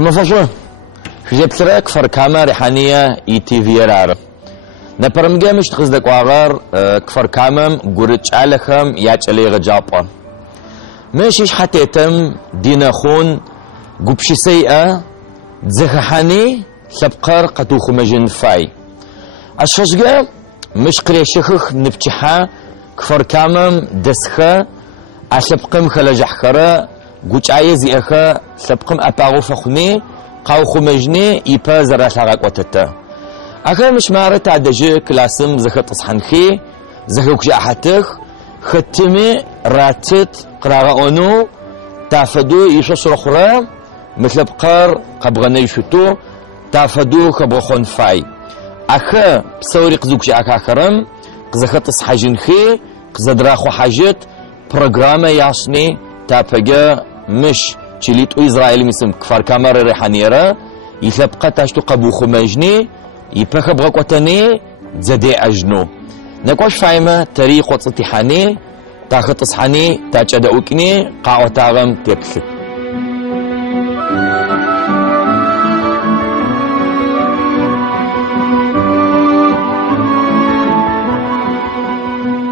المفروض جبتلك فركامة ريحانية ETV رار نبرمجة مش تخزدك وعار كفر كامم قرج علىهم ياجلي غجابا ماشيش حتى يتم دينا خون قبش سيئة زخحاني سبقر قطوخ مجن فاي أشخص مش قريشخخ نبتحا كفر كامم دسخة أسبقم خلجحخرة قوش عايزي أخا سبقم أباغو فخني قاوخو مجني يبا زراشاغاك وتتا أخا مش مارت عدجي كلاسم زخة تصحنخي زخة وكجا أحتخ ختمي راتت قراغا أونو تافدو يشوش رخرا مثل بقار قبغني شتو تافدو خبغخون فاي أخا بصوري قزوكجا أخا خرم قزخة تصحجنخي قزدراخو حاجت برنامج ياسني تابجا مش تشيليتو إسرائيل مسم كفار كاميرا ريحانيرا يثبقى تاشتو قبوخو مجني يبخ بغاكوتاني زدي أجنو نكوش فايمة تاريخ وتصطيحاني تاخد تصحاني تاجد أوكني قاعو تاغم تبث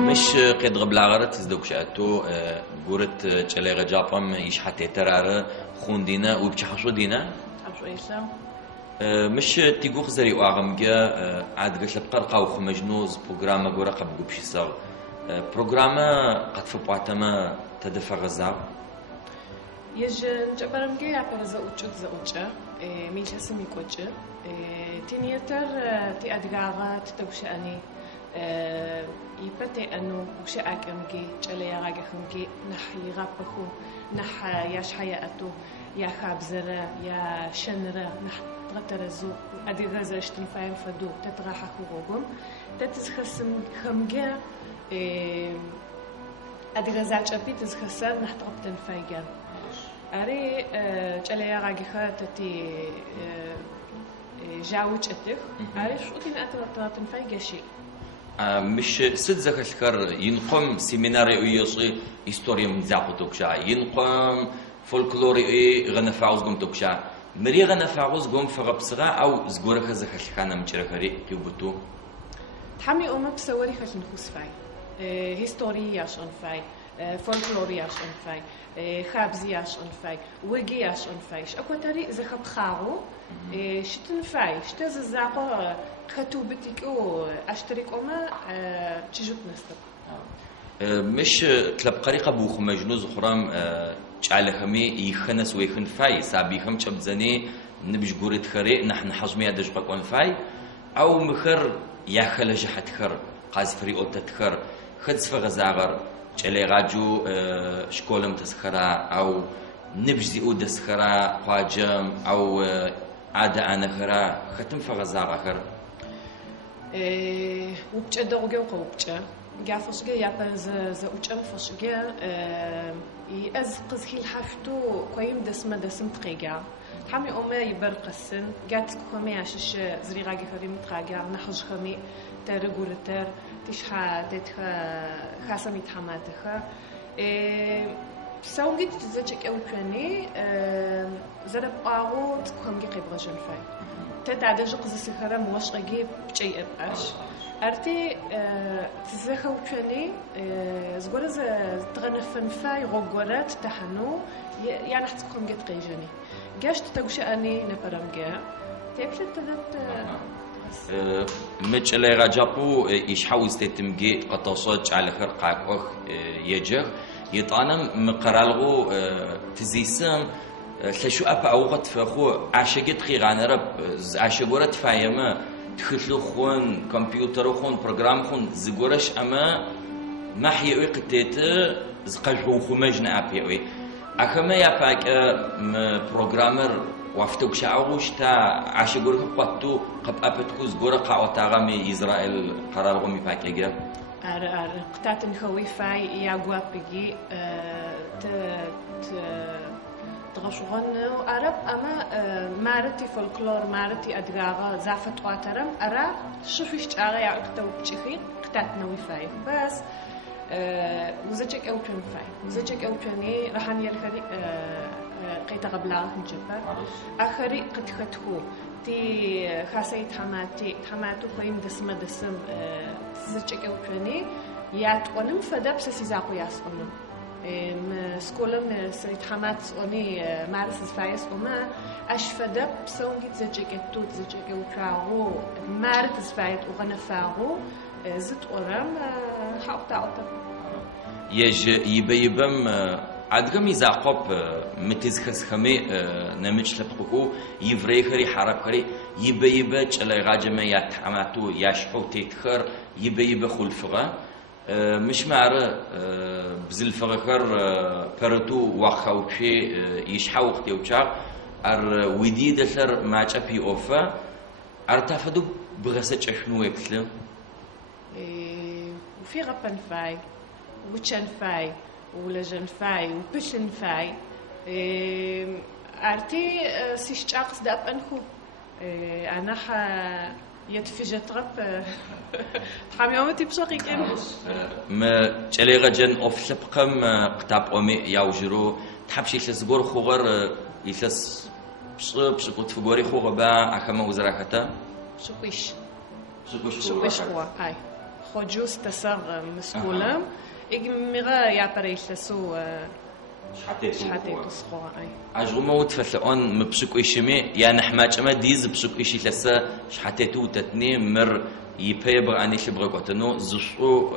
مش قد قبل عغرت تزدوك شاتو قرت تشليغ جابم يشحت ترار خون دينا وبتحشو دينا مش تيجو خزري واغمجا عاد قلت بقرقه وخمجنوز بروجرام غورا قبل بشي صار بروجرام قد فبواتما تدفع غزا يج جبرمجا يعبر زوجة ميش اسمي كوجه تينيتر تي ادغاغات توشاني يبتي أنه وش أكمجي جلي راجعهمجي نح يغبخو نح ياش حياته يا خابزرة يا شنرة نح تغترزو أدي غزش تنفعل فدو تتراح خروجهم تتسخسم خمجة أدي غزاش أبي تسخسر نح تغب تنفعل أري جلي راجعها تتي جاوج أتخ أري شو تين أتغطى تنفعل شيء مش سد زخشكر ينقم سيميناري ويصي هيستوريا من زاقو توكشا ينقم فولكلوري غنفعوز قوم توكشا مري غنفعوز قوم فغبصغا أو زغورخ زخشكانا مشرخري كيوبتو تحمي أمك بسوري خشن خوس فاي هيستوري ياشون فاي فولكلوري ياشون فاي خابزي ياشون فاي وجي ياشون فاي أكوتري زخب خاغو شتن فاي شتز زاقو خطوبتك أو أشترك أما تجوت نستب مش تلبقري قبوخ مجنوز خرام على خمي يخنس ويخن فاي سابي خم شبزني نبش جورت خري نحن حجمي أدش بقون فاي أو مخر ياخل جحت خر قاز فري أوت تخر خدس فغزاغر على راجو شكولم تسخرا أو نبش زي أود تسخرا قاجم أو عادة أنا خرا ختم فغزاغر خر وبتش أدوغي وقوبتش جافشجع يابن ز وجم فشجع يأز قزحي الحفتو قيم دسم تقيجع حمي أمي يبرقسن جات كومي عشش زري راجع خريم تراجع نحج خمي ترجورتر تشحا تتخ خاسم يتحماتها ساوجت تزجك أو كني زرب أعود كم جي قبل جنفاي تدعج قز سخرة موش أجيب شيء أبش أرتي تزخو كني زغرز تغنفن فاي غورات تحنو يعني حتكون جت قيجني جاشت تقوش أني نبرمجة تبلت تدت مش اللي رجابو يشحوز تتمجي قطاصج على خرقاك يجر يطانم مقرالغو تزيسم شو أبا أوقات فخو عشقت خيران رب عشقورت فايمة تخلو خون كمبيوتر خون برنامج خون زغورش أما ما حيوي قتيت زقجو خمجنا أبيوي أخما يا باك برنامج وافتوك شعوش تا عشقور خبطو قب أبتكو زغورة قاوتاغامي إسرائيل قرارغومي باك يجرب أر قطعت نخوي فاي يعقوب بيجي تغشغن عرب أما معرتي فولكلور معرتي أدراغا زعفت قاترم أرا شوفيش تعرى يعقتو بتشخي قطعت نوي فاي بس وزجك أو كن فاي وزجك أو كني رحني الخري قيتا قبلها نجبر آخري قد خدخو تي خاصي تحماتو خوين دسم تزجك أوكراني ياتقونم فدا بسسي زاقو ياسقونم سكولم سريت حمات أني مارس فايس وما أشفدا بسونجي تزجكتو وكراغو مارس فايت وغنا فاغو زت أورام حاقتا عطا يبم عدم يزاقب متزخس خمي نمش لبقو يفريخري حركري يبج على غاجمة يتعمتو يشحو تتخر يب خلفغة مش معره بزل فغر برتو وخوشي يشحو وقتي وشاق ار ودي دثر ماچا بي اوفا ارتفدو بغسچ شنو يبسل وفي غبن فاي وچن فاي ولجن فاي وبشن فاي ارتي سيشچاقس دابنخو انا يتفجت رب حميومتي بشقيقين ما چليغا جن اوفلبقم قطاب اومي ياوجرو تحبشي لسغور خوغر يلس بش قطفغوري خوغ با اخما وزراكتا شقيش هو اي خوجوس تسر مسكولم إجمعا يعبريلسو شحاتيتو سخوة أي أجرم وتفلقون مبشكو إشمي يعني حماج أما ديز بشكو إشي لسا شحاتيتو تتني مر يبيبر عني خبرة قطنو زشو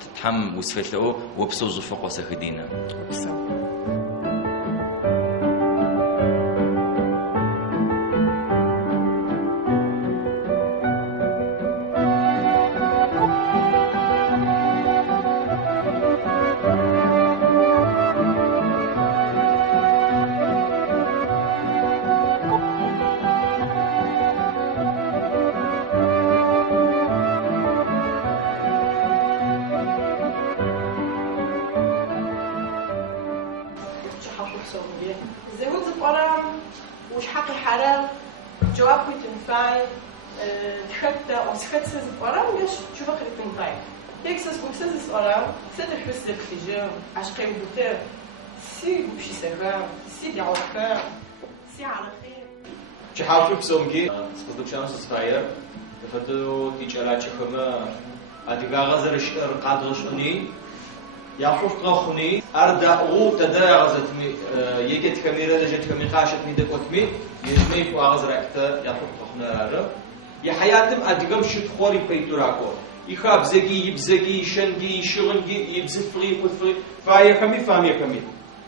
تتحم وسفلقو وبسو زفق وسخدينا زهود القرآن وش حقي حرام جواب كنت نفاي تخطى أو سخطس القرآن ليش شو بقى تنفاي يكسس بوكسس القرآن سد الحس الخجام عشقي وبتر سي وشي سلام سي دعوة سي على خير شحال بسومكي سكوتشان سفاير تفتو تيجالا شخما أديكا غزرش قادرشوني يعرف قاخوني أردا أو تدا غزتمي يجت كاميرا لجت كاميرا قاشت مي دقتمي يجمي فو غزركتا يعرف قاخنا رب يحياتم أديكم شت خوري بيتوراكو يخاب زكي يبزكي يشنجي يشغلجي يبزفري وفري فاي كمي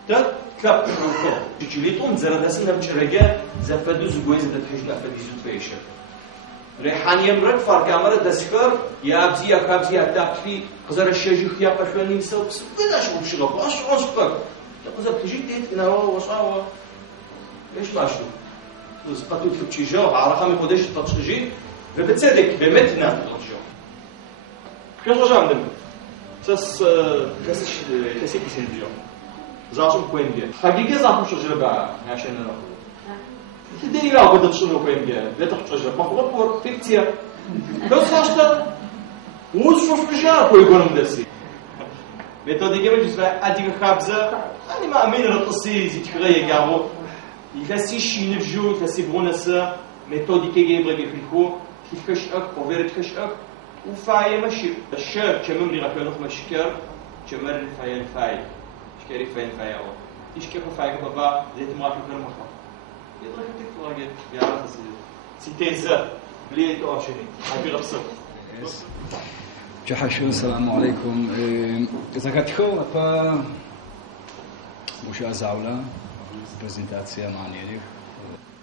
تد كاب روكو تجليتون زردسنا بشرجة زفدو زوجين زد تحجنا فديزو تفيشة ريحانية مرد فرق عمره دسكر يا أبزي يا خابزي يا دكتي قزر الشجيخ يا قشوني مسوق بدأش وبشغل باش أشقر قزر تجي تيت نوا وصاوا ليش باشو زبطوا في بتشجع على رقم قديش تطشجي بتصدق بمتنا تطشجع كيف رجع عندنا تس كسي كسينجيو زاشم كوين بيه حقيقة زاشم شجرة عشان نروح تدري لا بدك شنو كوين بيه لا تحتاج مخلوق بور فيكتيا بس هاشتا وش شوف بجار كوي يقولون درسي ميثودي كمان جزء أديك خابزة أنا ما أمين القصي زي تغير جابو يفسي شيء نفجو يفسي بونسة ميثودي كي يبغى يفيكو كيف كشأك وفيرت كشأك وفاي ماشي الشر كمان اللي راح ينخ مشكر كمان فاي شكري فاي أو إيش كيف فاي بابا زي ما في كل مخا يضرب تكتب يا رب سيتيزا بلي تواشني هاي بيرسل جحشو السلام عليكم إذا كنتوا أبا وش أزاولا برزنتاتسيا معني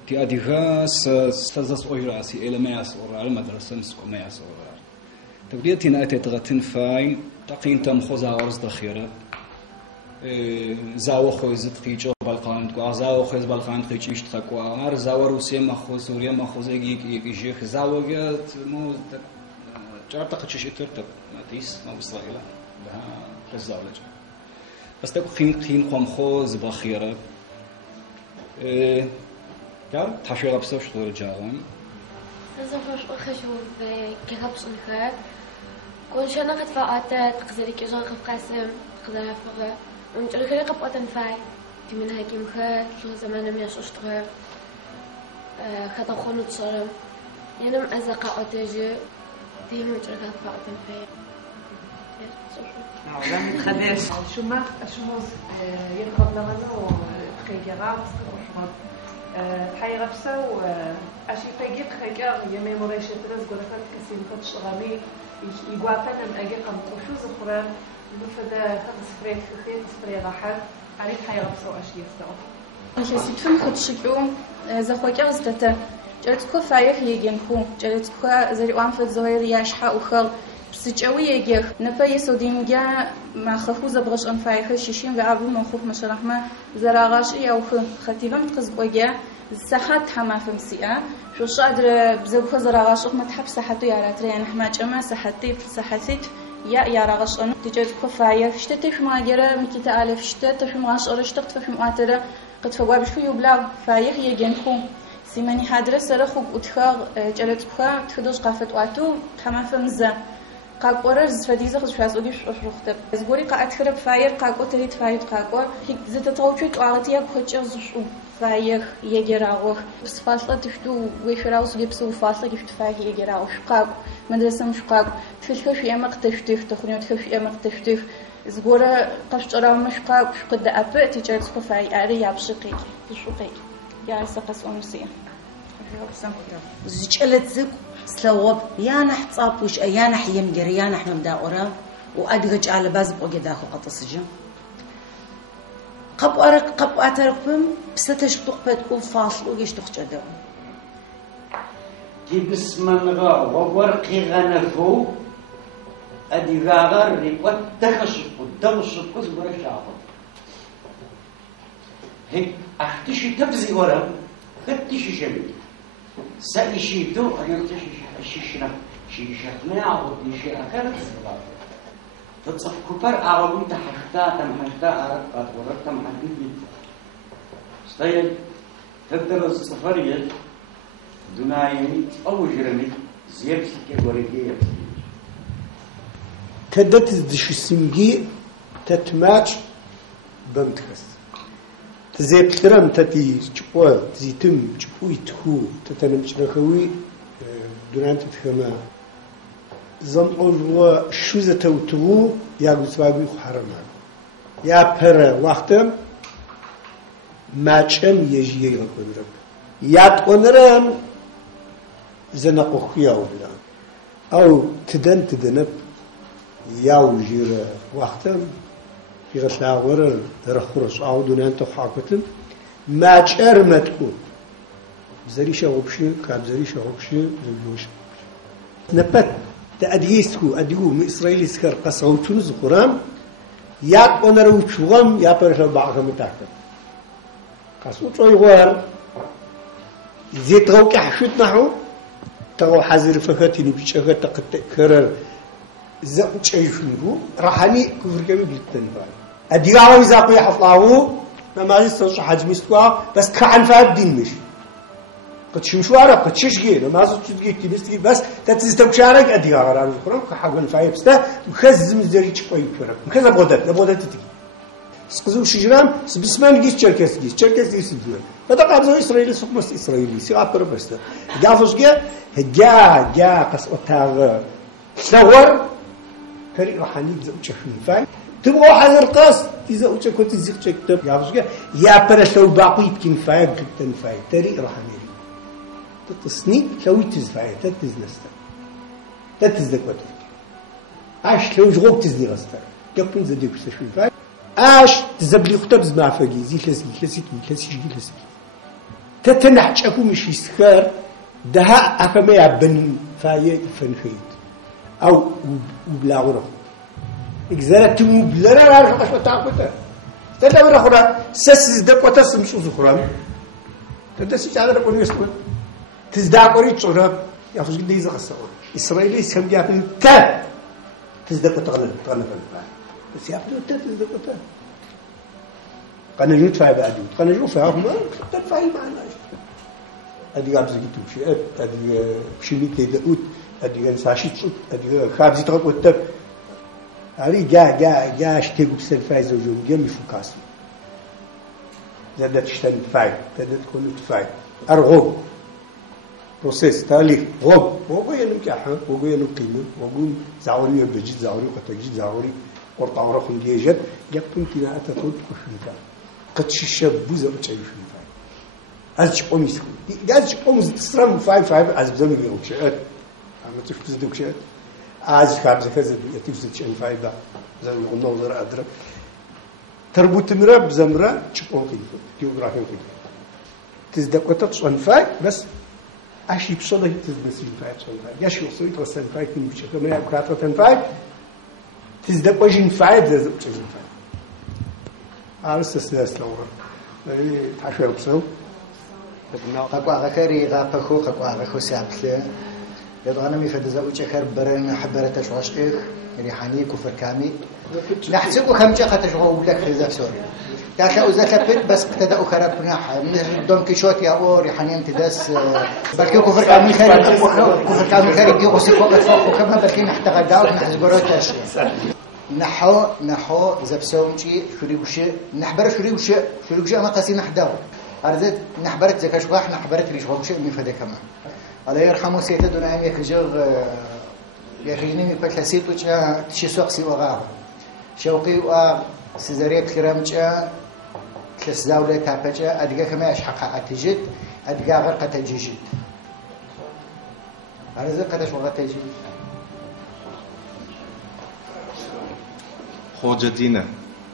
تي أديغاس استزاس أويراسي إلى مياس أورال مدرسة نسكو مياس أورال تبديتي نأتي تغتن فاين تقين تمخوزا ورز دخيرة زاو خويز تقيجو بالقان تقو زاو خويز بالقان تقيجيش تقو عار زاو روسيا مخوز سوريا مخوز يجيك زاو جات مو جربت أخذ شيء ترتب ما تيس ما بصراحة بها رزاولة بس تكو قيم قام خوز بخيرة كار تحشي غبسة وش طور جاهم زفر خشوا بكهبش نخاب كل شيء نقد فقط تقدري كجان خف قاسم تقدر فقط ونجري خلي قبقة تنفاي من هاكيم خا شو زمان مياش أشتغل خطأ خونو تصرم ينم أزقا أتجي تيم متركات فاقدم فيه خدش شو ما شو يركض لنا وخيجرا حي غفسة وأشي فيجيب خيجر يمي مريشة ترز قرفت كسين فتش غامي يقاتل من أجي قم تروحوا زخران نفدا خمس فريق خير سفري راحة عريف حي غفسة وأشي يستوى أشي سيتفهم خدشكو زخوكر زتتا جلتكو فايح يجنكو جلتكو زري وانفت زهير ياشحا وخل بسجوي يجيخ نفا يسودينجا ما خفو زبغش أنفايخ شيشين وعبو منخوف مشرحما زراغاش يوخ خطيبا متقزقوجا الساحات حما فمسيئة شو شادر بزبخ زراغاش ما تحب ساحتو يارات ريان حماج أما ساحتي في ساحتيت يا راغاش أنا تجلتكو فايح شتتف ما جرا مكيتا ألف شتتف ما عشرش تقتف ما أترى قد فوابش في يبلغ فايح يجنكو سيماني حادرة سرخوك وتخاغ جلتكو تخدوش قافت واتو حما فمزة قاقورة زفديزة خش فاز أوديش أشرخت زغوري قاعد خرب فاير قاقو تريد فايد قاقو زت توجد وعطيا بخشة زشو فاير يجراوه بس فاصلة تفتو ويشراوس جبسو فاصلة جفت فاير يجراوش قاقو مدرسة مش قاقو تخش في أمك تفتيف تخنيو تخش في أمك تفتيف زغورة قش ترى مش قاقو قد أبى تجارة خفاي أري يابشقيك تشقيك يا سقس أمسية زجلت زق سلوب يا نح تصابوش يا نح يمجر يا نح ممداورة وأدرج على باز بقى داخل قطسجم قب أتركم بستش تقبتكم فاصل ويش تخجدوا جبس من غا وورقي غنفو أدي غاغر ريقوت تخشق زبرش عقب هيك أختشي تبزي ورم خدتشي شبيه سأشيتو أنا تشيشنا شيشتنا عودي شيء آخر تصف كبر عربي تحكتا تمحكتا عرب ورد تمحكي استيل تدرس سفرية دنايمي أو جرمي زيبسك ورقية تدت دش السمجي تتماتش بمتخس تزيب ترم تتي تشقوا تزيتم تشقوي تخو تتنم تشرخوي دونان تتخما زمقوا شو زتوتو يا غسواغي حرما يا بره وقتم ماچم يجي يقدر يا تقنرم زنقو خياو بلا او تدنب يا وجير وقتم في غسلاور رخرص أو دونان تحاكتن ما تشر متكون زريشة غبشة كاب زريشة غبشة زوجوش نبت تأديسكو أديو من إسرائيل سكر قصو تونس قرام يات أنرو شغم يا برشة بعضهم متاكد قصو شوي غوار زيت غوك حشوت نحو تغو حذر فكتني بشغل تقرر زق شيء شنو راحني كفر كبير بالتنفاي أديعوا إذا قوي حفلاو ما يستوش حجم استوا بس كعن فاد دين مش قد شو عرب قد شجيه ما تجي تبستي بس تتستوشارك أديعوا راه القرآن كحقن فاي بس ده مخزم زريج قوي فرق مخزم لبودت تجي سكزو شجرام بسمان جيس شركس جيس الدول فده قابزو إسرائيل سوق مس إسرائيلي سيعبر بس ده جافوش جا قص أتاغ سور فريق روحاني زوجة فاي تبغى حذر قاس إذا أوجه كنت زيق شكتب يا برشلو باقي يمكن فاي جدا فاي فريق روحاني تتصني شوي تزفاي تتزنست تتزدك وتفك عاش لو جروب تزني غستر قبل زديك شوي فاي عاش تزبلي كتب زما فاجي زي كلاسيك تتنحش أكو مش يسكر ده أكمل يبن فاي فنخيت أو وبلا غرف إجزالة مبلرة لا رخص وتعبته تدبر خورا سس دقة تسمشوا زخرام تدسش على رقم يسمع تزداد قريت صورة يا فوز قد يزغ السوار إسرائيلي سهم جابن تا تزداد تغلب بس يابدو تا تزداد تا قنا جوت فاي بعدين قنا جوت فاي هم تدفعي معنا أدي قابز جيتو شيء أدي شميت يدقوت أدي ساشيت صوت أدي خابزي تغلب وتب هاري جا اشتغل بسالفة زوجون جم يفكاسو زادت تشتن فاي زادت كل فاي أرغب بروسيس تالي غب وقوي نمكح وقوي نقيم وقوي زعوري بجد زعوري قتجد زعوري قرطع ورقم ديجت جبتم تنا أتطود كشنفا قد ششب بوزة بتشايفنفا أزج قميس أزج قميس تسرم فاي أزبزم يوكشات أما تفكز دوكشات أزج كابز كذا يتفز تشين فاي دا زي النظر أدرك تربط مراب زمرة تشقون كيف جغرافيا كيف تزدق وتقصن فاي بس أشي بصله تزبسين فاي بصله فاي ياشي وصوي توصل فاي كم بشكل ما يبقى فاي تزدق وجين فاي تزدق وجين فاي عارس السلاس لورا تعشوا بصو قاقوا غكري غابخو قاقوا غخو سابله يضغنا ميفدزا وجهر برن حبرت شواشتك ريحاني كفر كامي نحسبو كم جاء تشغل لك في سوري كاكا وزكبت بس ابتدأوا خربنا من دون كيشوت يا او ريحاني تدس بلكي كفر كامي خارج كفر كامي خارج يغسل فوق كما بلكي نحتاج داو نحزبرو تاش نحو زبسومشي شريوشي نحبر شريوشي انا قاسي نحداو ارزت نحبرت زكا شواح نحبرت ليش ومشي من فدا كمان الله يرحمه سيته دون ان يكجر يا خيني بتلسيت وجه تشي سوقسي وغاب شوقي وسيزاريا كرامجا كلس دولة تابجا أدقى كما أشحق أتجد أدقى غير قد تجيجد على ذلك قدش وغا تجيجد خوجة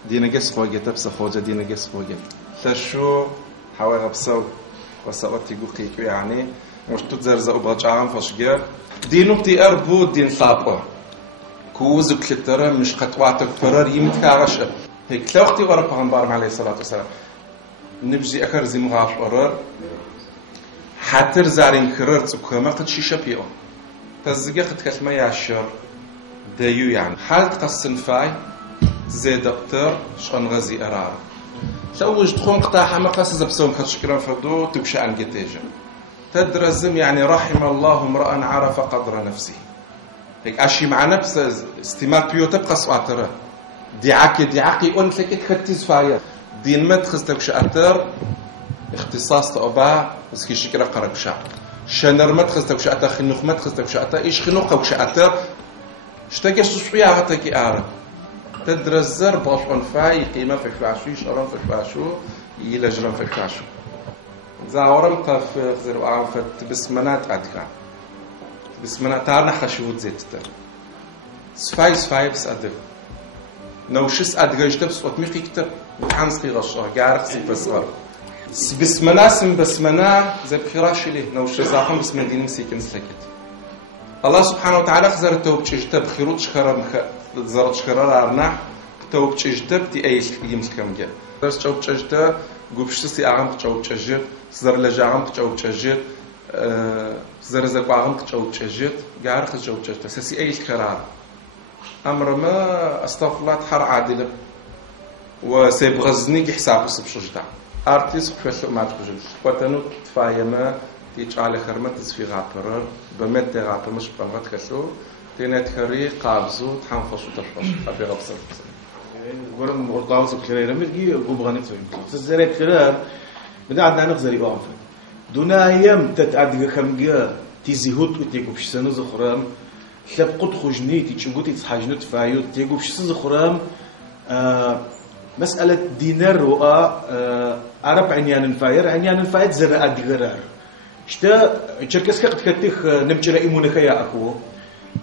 دينا قس خوجة تبس خوجة دينا قس خوجة تشو حوا غبسو وسأرتي قوقيك يعني مش تتزرزق وبرجعهم فشجع دينو بتي أربو دين صابه كوز بكترة مش قطوات فرار يمتكارش هيك لوقتي ورا بغنبار عليه الصلاة والسلام نبجي أكر زي مغاف ورر حتر زارين كرر تسكما قد شيشة بيو تزجي قد كلمة يعشر دايو يعني حالة قصن فاي زي دكتور شغن غزي أرار سوج تخون قطاحة ما قصز بسوم قد شكرا فردو تبشى عن جتيجة تدرزم يعني رحم الله امرأ عرف قدر نفسه هيك أشي مع نفس استماع بيو تبقى سؤال دعاكي أنت لك تختيز فاير دين ما تخستك شأتر اختصاص تأبا بس كي شكرا قرق شاء شنر ما تخستك شأتر خنوخ ما تخستك شأتر إيش خنوخك شأتر اشتاقش تشوية عطاكي أعرف تدرزر باش أنفاي قيمة في فلاشو شرم في فلاشو يلجرم في فلاشو زاورم قف زر عرفت بسمنات عدكان بسمنات تارنا خشوت زيتتر سفاي بس أدب نوشس أدغج تبس وتميقي كتب وحنس قي غشة قارق سي بسغر بسمنا زي بخراش ليه نوش زاخم بسمن دين مسيكن سلكت الله سبحانه وتعالى خزر التوب تشجتب خيروت شكرا زرت شكرا رارنا توب تشجتب دي أي يمسكم جا درس توب تشجتب قبش سي أعم توب تشجت زر لجاعم توب تشجت زر زقاعم توب تشجت قارق توب تشجت سي أي كرار أمر ما استغفرت حر عادلة وسيبغزني حسابه سبشجدع أرتيس خفيف ما تخرج وتنو تفايمة تيجعل خرمت في غابرر بمت غابر مش بمت كسو تينت خري قابزو تحنفش وتفش أبي غبصر ورم ورقاوس بكريرة ملقي قبغاني فين تزريت كرار بدأ عندنا نخزري قام دونا يوم تتعدي خمجة تيزيهوت وتيجو بش سنة زخرام لبقط خجني تيجوتي تصحجنت فايو تيجو بش سنة زخرام مسألة دينار رؤى عرب عنيان الفاير زرع الدغرار شتا تشركس قد كتخ نمشي إيمون خيا أكو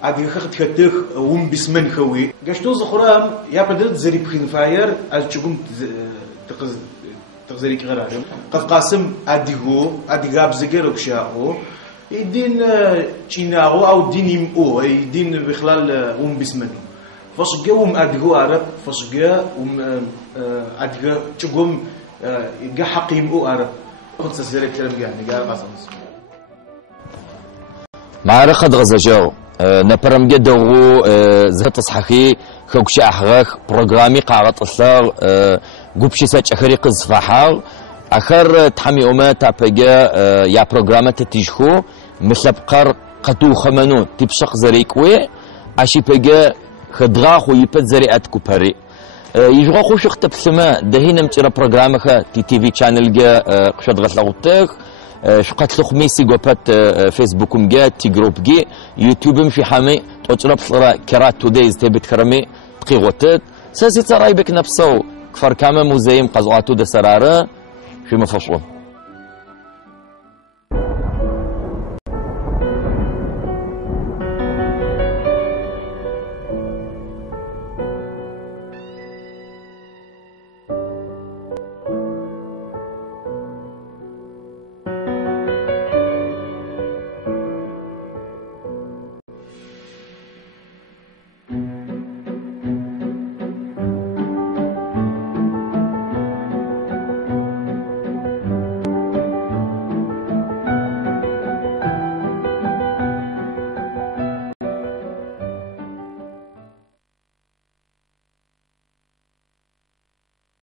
عادي خد كتخ وم بسمن خوي قشتو زخرام يا بدل زري بخين فاير از تشوم تغزري كغرار قد قاسم أدي غاب زجر وكشاو يدين تشيناو أو دين يمو يدين بخلال وم بسمن فشجع أدغو عرب فشجع أدغ تقوم جا حقيم أو عرب خد سيرة كلام يعني جا قاسم معركة غزجو نبرم جدو زهت صحخي خوكش أحرخ برنامج قارة الثار قبش سج أخري قز فحال آخر تحمي أمة تابجا يا برنامج تيجخو مثل بقر قطو خمنو تبشق زريكوي عشي بجا خدراخ ويبت زريعت كوبري يجوا خوش اختب سما دهينا متيرا برنامج تي في شانل جا قشد غتلاغوتك شقات لخميسي قبات فيسبوك مجا تي جروب جي يوتيوب مشي حامي تقرب صرا كرات تودايز تبت كرمي تقيغوتت ساسي ترايبك نفسه كفر كامل مزيم قزواتو دسراره في مفصله